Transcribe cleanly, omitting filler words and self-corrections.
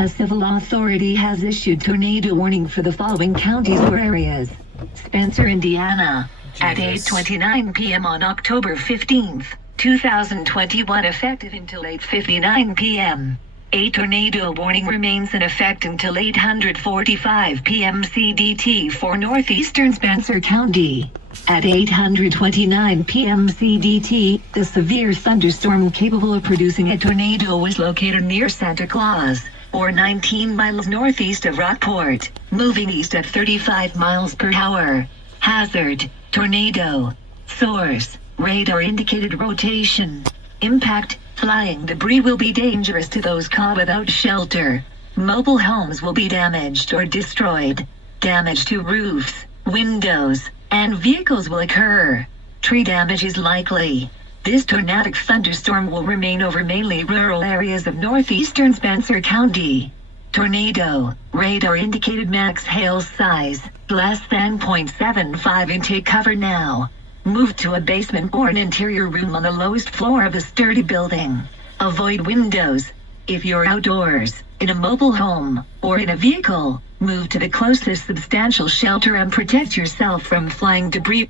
A civil authority has issued tornado warning for the following counties or areas. Spencer, Indiana. At 8:29 p.m. on October 15th, 2021, effective until 8:59 p.m. A tornado warning remains in effect until 8:45 p.m. CDT for northeastern Spencer County. At 8:29 p.m. CDT, the severe thunderstorm capable of producing a tornado was located near Santa Claus, or 19 miles northeast of Rockport, moving east at 35 miles per hour. Hazard: tornado. Source: radar indicated rotation. Impact: flying debris will be dangerous to those caught without shelter. Mobile homes will be damaged or destroyed. Damage to roofs, windows, and vehicles will occur. Tree damage is likely. This tornadic thunderstorm will remain over mainly rural areas of northeastern Spencer County. Tornado. Radar indicated max hail size, less than 0.75 inch. Take cover now. Move to a basement or an interior room on the lowest floor of a sturdy building. Avoid windows. If you're outdoors, in a mobile home, or in a vehicle, move to the closest substantial shelter and protect yourself from flying debris.